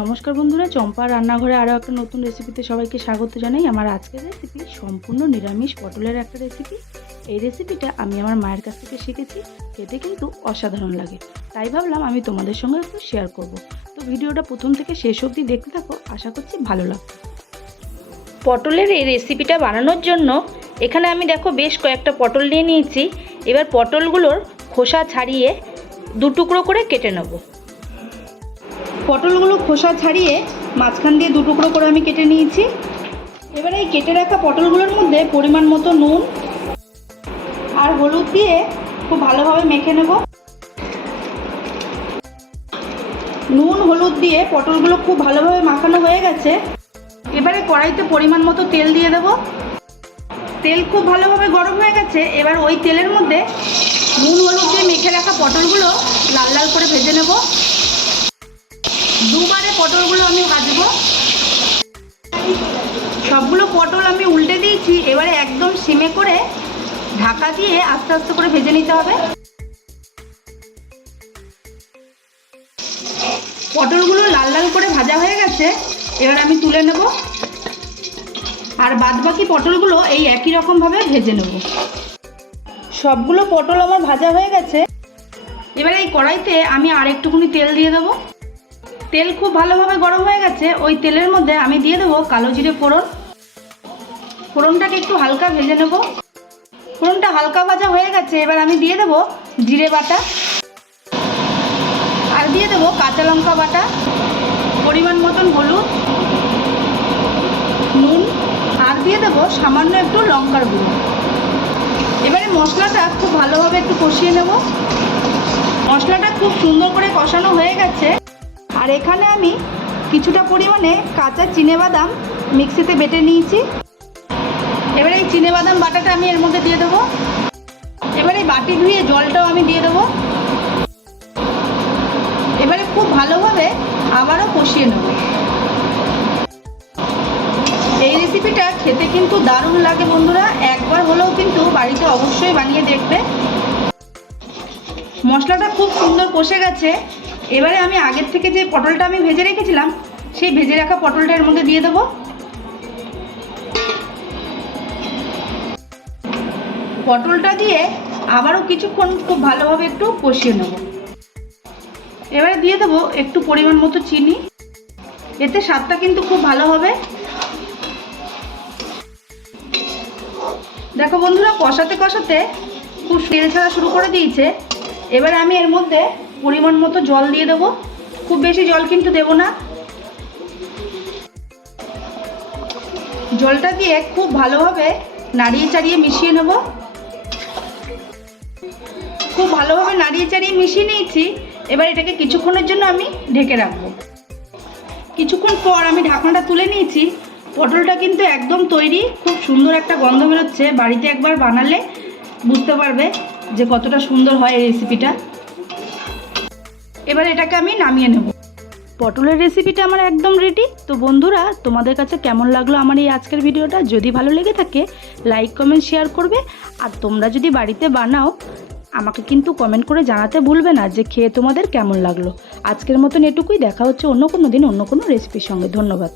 নমস্কার বন্ধুরা চম্পা রান্নাঘরে আরও একটা নতুন রেসিপিতে সবাইকে স্বাগত জানাই। আমার আজকের রেসিপি সম্পূর্ণ নিরামিষ পটলের একটা রেসিপি এই রেসিপিটা আমি আমার মায়ের কাছ থেকে শিখেছি, খেতে কিন্তু অসাধারণ লাগে। তাই ভাবলাম আমি তোমাদের সঙ্গে একটু শেয়ার করব। তো ভিডিওটা প্রথম থেকে শেষ অবধি দেখতে থাকো, আশা করছি ভালো লাগবে। পটলের এই রেসিপিটা বানানোর জন্য এখানে আমি দেখো বেশ কয়েকটা পটল নিয়ে নিয়েছি। এবার পটলগুলোর খোসা ছাড়িয়ে দু টুকরো করে কেটে নেব। পটলগুলো খোসা ছাড়িয়ে মাঝখান দিয়ে দু টুকরো করে আমি কেটে নিয়েছি। এবারে এই কেটে রাখা পটলগুলোর মধ্যে পরিমাণ মতো নুন আর হলুদ দিয়ে খুব ভালোভাবে মেখে নেব। নুন, হলুদ দিয়ে পটলগুলো খুব ভালোভাবে মাখানো হয়ে গেছে। এবারে কড়াইতে পরিমাণ মতো তেল দিয়ে দেব। তেল খুব ভালোভাবে গরম হয়ে গেছে। এবার ওই তেলের মধ্যে নুন, হলুদ দিয়ে মেখে রাখা পটলগুলো লাল লাল করে ভেজে নেব। দুবারে পটলগুলো আমি ভাজবো। সবগুলো পটল আমি উল্টে দিয়েছি, এবারে একদম সিমে করে ঢাকা দিয়ে আস্তে আস্তে করে ভেজে নিতে হবে। পটলগুলো লাল লাল করে ভাজা হয়ে গেছে, এবার আমি তুলে নেব। আর বাদ বাকি পটলগুলো এই একই রকমভাবে ভেজে নেব। সবগুলো পটল আমার ভাজা হয়ে গেছে। এবার এই কড়াইতে আমি আর একটুখানি তেল দিয়ে দেবো। তেল খুব ভালোভাবে গরম হয়ে গেছে, ওই তেলের মধ্যে আমি দিয়ে দেবো কালো জিরে ফোড়ন। ফোড়নটাকে একটু হালকা ভেজে নেব। ফোড়নটা হালকা ভাজা হয়ে গেছে, এবার আমি দিয়ে দেবো জিরে বাটা। আর দিয়ে দেবো কাঁচা লঙ্কা বাটা, পরিমাণ মতন হলুদ, নুন, আর দিয়ে দেবো সামান্য একটু লঙ্কার গুঁড়ো। এবারে মশলাটা খুব ভালোভাবে একটু কষিয়ে নেব। মশলাটা খুব সুন্দর করে কষানো হয়ে গেছে। আর এখানে আমি কিছুটা পরিমাণে কাঁচা বাদাম মিক্সিতে বেটে নিয়েছি। এবারে এই বাদাম বাটাটা আমি এর মধ্যে দিয়ে দেবো। এবারে এই বাটি ধুয়ে জলটাও আমি দিয়ে দেবো। এবারে খুব ভালোভাবে আবারও কষিয়ে নেব। এই রেসিপিটা খেতে কিন্তু দারুণ লাগে বন্ধুরা। একবার হলেও কিন্তু বাড়িতে অবশ্যই বানিয়ে দেখবে। মশলাটা খুব সুন্দর কষে গেছে। এবারে আমি আগের থেকে যে পটলটা আমি ভেজে রেখেছিলাম, সেই ভেজে রাখা পটলটা এর মধ্যে দিয়ে দেবো। পটলটা দিয়ে আবারও কিছুক্ষণ খুব ভালোভাবে একটু কষিয়ে নেব। এবারে দিয়ে দেবো একটু পরিমাণ মতো চিনি। এতে স্বাদটা কিন্তু খুব ভালো হবে। দেখো বন্ধুরা, কষাতে কষাতে খুব তেল ছাড়া শুরু করে দিয়েছে। এবারে আমি এর মধ্যে পরিমাণ মতো জল দিয়ে দেবো। খুব বেশি জল কিন্তু দেব না। জলটা দিয়ে খুব ভালোভাবে নাড়িয়ে চাড়িয়ে মিশিয়ে নেব। খুব ভালোভাবে নাড়িয়ে চাড়িয়ে মিশিয়ে নিয়েছি। এবার এটাকে কিছুক্ষণের জন্য আমি ঢেকে রাখব। কিছুক্ষণ পর আমি ঢাকনাটা তুলে নিয়েছি। পটলটা কিন্তু একদম তৈরি। খুব সুন্দর একটা গন্ধ বেরোচ্ছে। বাড়িতে একবার বানালে বুঝতে পারবে যে কতটা সুন্দর হয় এই রেসিপিটা এবার এটাকে আমি নামিয়ে নেব। পটলের রেসিপিটা আমার একদম রেডি তো বন্ধুরা, তোমাদের কাছে কেমন লাগল আমার এই আজকের ভিডিওটা যদি ভালো লেগে থাকে লাইক কমেন্ট শেয়ার করবে। আর তোমরা যদি বাড়িতে বানাও, আমাকে কিন্তু কমেন্ট করে জানাতে ভুলবে না যে খেয়ে তোমাদের কেমন লাগল। আজকের মতন এটুকুই। দেখা হচ্ছে অন্য কোনো দিন অন্য কোনো রেসিপির সঙ্গে। ধন্যবাদ।